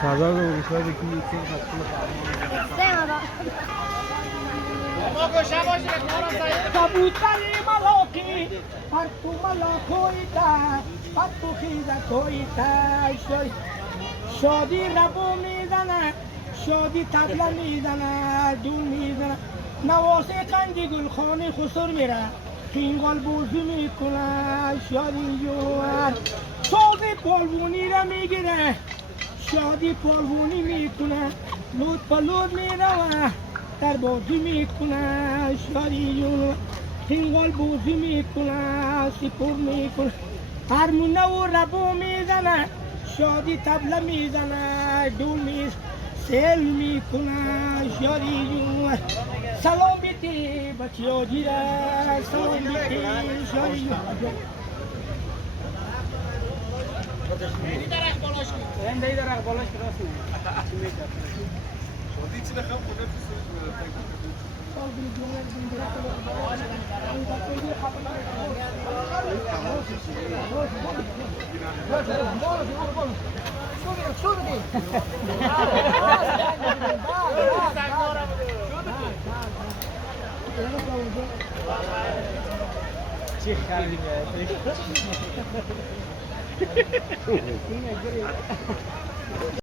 Serdar da uğraşlardaki için hakkını Kabutari maloki, partu malakoita, partu khiza koita, shodi rabo mizana, shodi tabla mizana, dul mizana. نواسه قندی گلخانه خسر میره فینگال بوزی میکنه شادی جوان سازی پالوونی را میگیره شادی پالوونی میکنه لود پلود میروه در بازی میکنه شادی جوان فینگال بوزی میکنه سپور میکنه هرمونه و ربو میزنه شادی تبله میزنه دول میزنه سل میکنه شادی جوان سلام بیتی بچیو جیره سلام بیتی شادی جوان این درخ بالاش کن این درخ بالاش کن شادی چی نخواه کنه